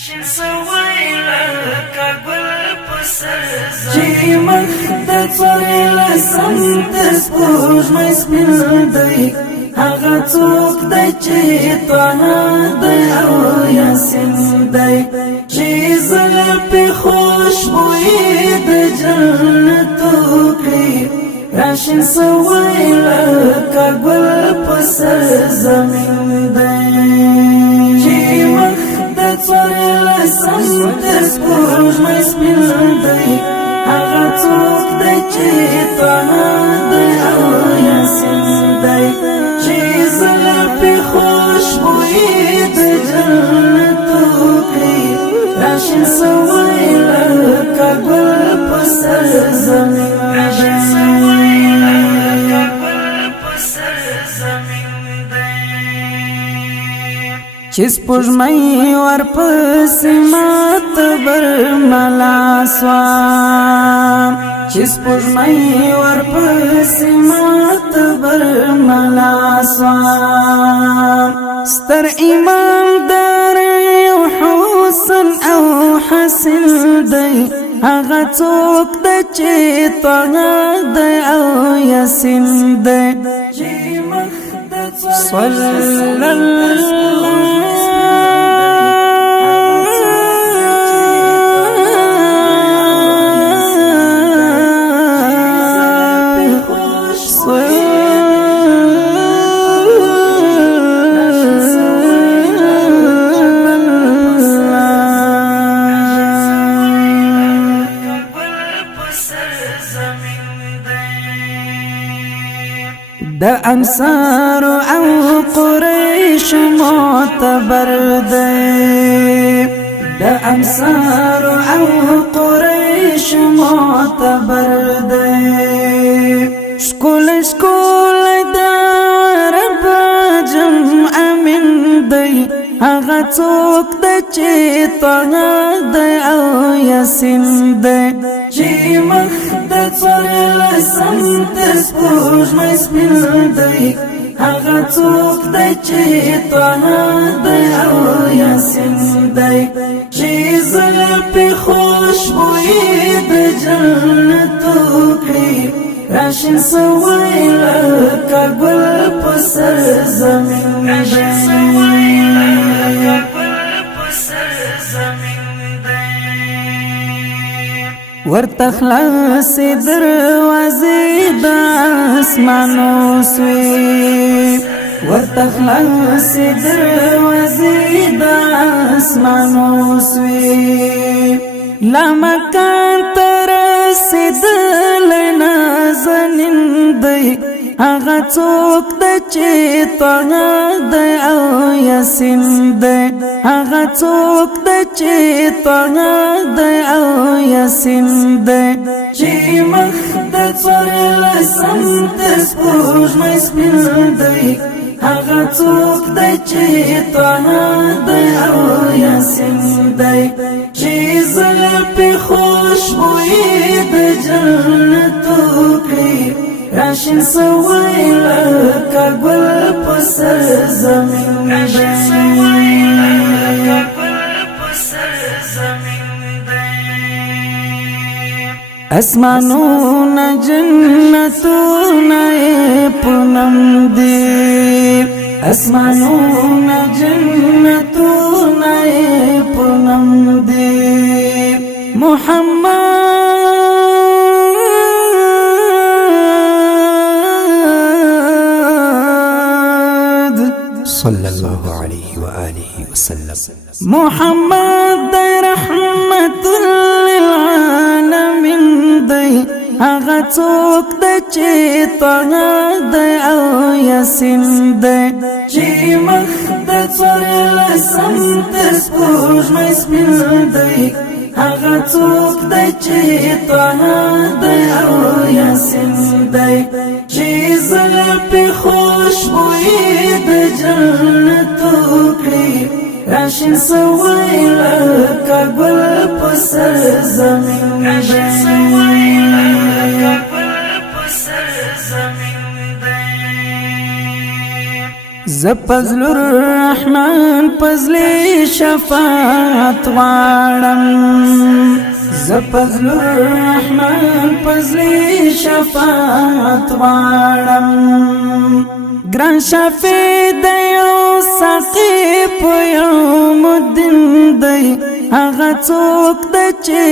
راشن سوی لکه گل په سر زمین چې مخ د څوارلسم د سپوږمۍ سپین دی هغه څوک دی چې طه دی او یاسین دی چې زلفې خوشبویي د جنتو کړي راشن سوی لکه گل په سر زمین دی چې مخ د څوارلسم د سپوږمۍ سپین دی هغه څوک دی چې طه دی او یاسین دی چې زلفې خوشبویي د جنتو کړي راشن سوی لکه گل په سر زمین چې سپوږمۍ ورپسې ماته برملا سوه چې سپوږمۍ ورپسې ماته برملا سوه ستر ایماندار یو حسن او حسین دی هغه څوک دی چې طه دی او یاسین دی صلی د انصار او قریش معتبر دی د انصار او قریش معتبر دی شکول شکول د عرب جمع من دی هغه څوک دی چې طه دی او یاسین دی چې مخ د څوارلسم د سپوږمۍ سپین دی هغه څوک دی چې طه دی او یاسین دی چې زلفې خوشبویي د جنتو کړي راشن سوی لکه گل په سر زمین دی ورته خلاصې دروازې د اسمانو سوې ورته خلاصې دروازې د اسمانو سوې لا مکان ته رسېدلی نازنین دی هغه څوک دی چې طه دی او یاسین دی هغه څوک دی چې طه دی او یاسین دی چې مخ د څوارلسم د سپوږمۍ سپین دی هغه څوک دی چې طه دی او یاسین دی چې زلفې خوشبویي د جنتو کړي راشن سوی لکه گل په سر زمین دی اسمانونه جنتونه په نوم دي اسمانونه جنتونه په نوم دي محمد صلى الله عليه وآله وسلم محمد دی رحمت للعالمین دی هغه څوک دی چې طه دی او یاسین دی چې مخ د څوارلسم د سپوږمۍ سپین دی هغه څوک دی چې طه دی او یاسین دی چې زلفې خوشبویي د جنتو کړي راشن سوی لکه گل په سر زمین دی زپزل الرحمن پزلی شفاعت غواړم زپزل الرحمن پزلی شفاعت غواړم ګران شفیع دی او ساقي په یوم الدین دی هغه څوک دی چې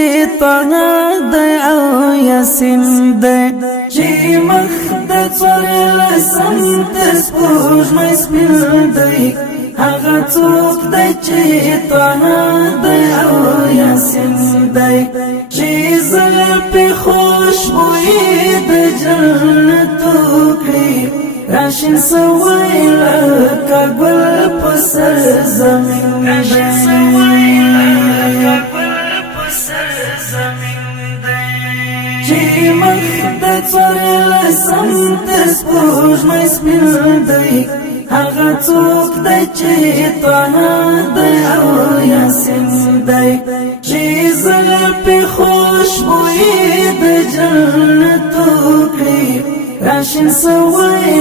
طه دی او یاسین دی چې مخ د څوارلسم تر سپوږمۍ سپین دی هغه څوک دی چې طه دی او یاسین دی چې زلفې خوشبویي د جنتو کړي راشن سوی لکه ګل په سر زمین دی چې مخ د څوارلسم تر سپوږمۍ سپین دی هغه څوک دی چې طه دی او یاسین دی چې زلفې خوشبویي د جنتو کړي راشن سوی